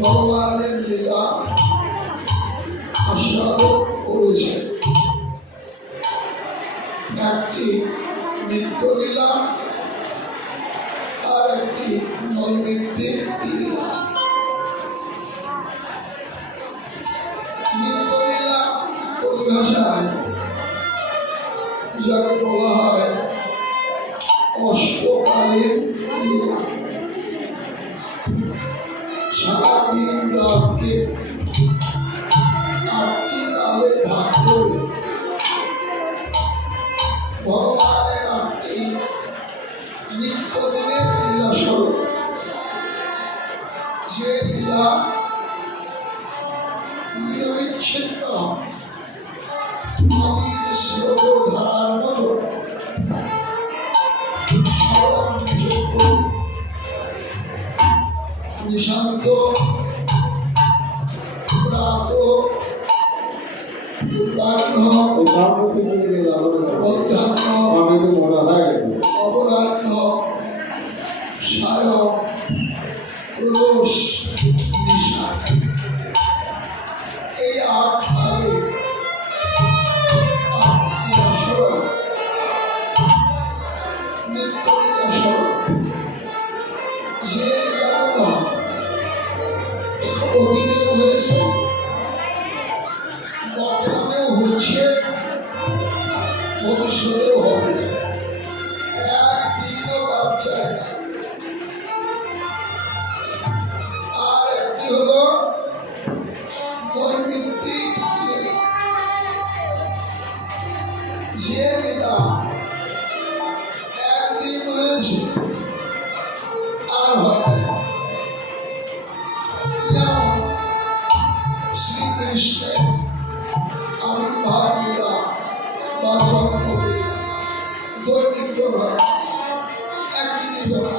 ভগবানের লীলা আস্বাদন করেছেন। একটি নিত্যলীলা আর একটি নৈমিত্তিক লীলা। নিত্যলীলা পরিভাষায় যাকে বলা হয় অষ্টকালীন লীলা। সারাদিন রাতকে আটটি কালে ভাগ করে ভগবানের আটটি নিত্যদিনের লীলা স্বরূপ, যে লীলা নিরবিচ্ছিন্ন নদীর স্রোত ধারার মতো স্মরণযোগ্য, নিশান্ত প্রাত পূর্বাহ্ন মধ্যাহ্ন অপরাহ্ন সায়ং প্রদোষ নিশা, এই আট কালে নিত্যলীলা স্বরূপ যে লীলাগুলো অভিনয় হয়েছে, বর্তমানেও হচ্ছে, ভবিষ্যতেও হবে, একদিনও বাদ যায় না। আর একটি হলো নৈমিত্তিক লীলা। যে নিলাম একদিন হয়েছে আর হবে না। যেমন শ্রীকৃষ্ণের আবির্ভাব লীলা বা জন্ম লীলা দৈনিক একদিনই জন্ম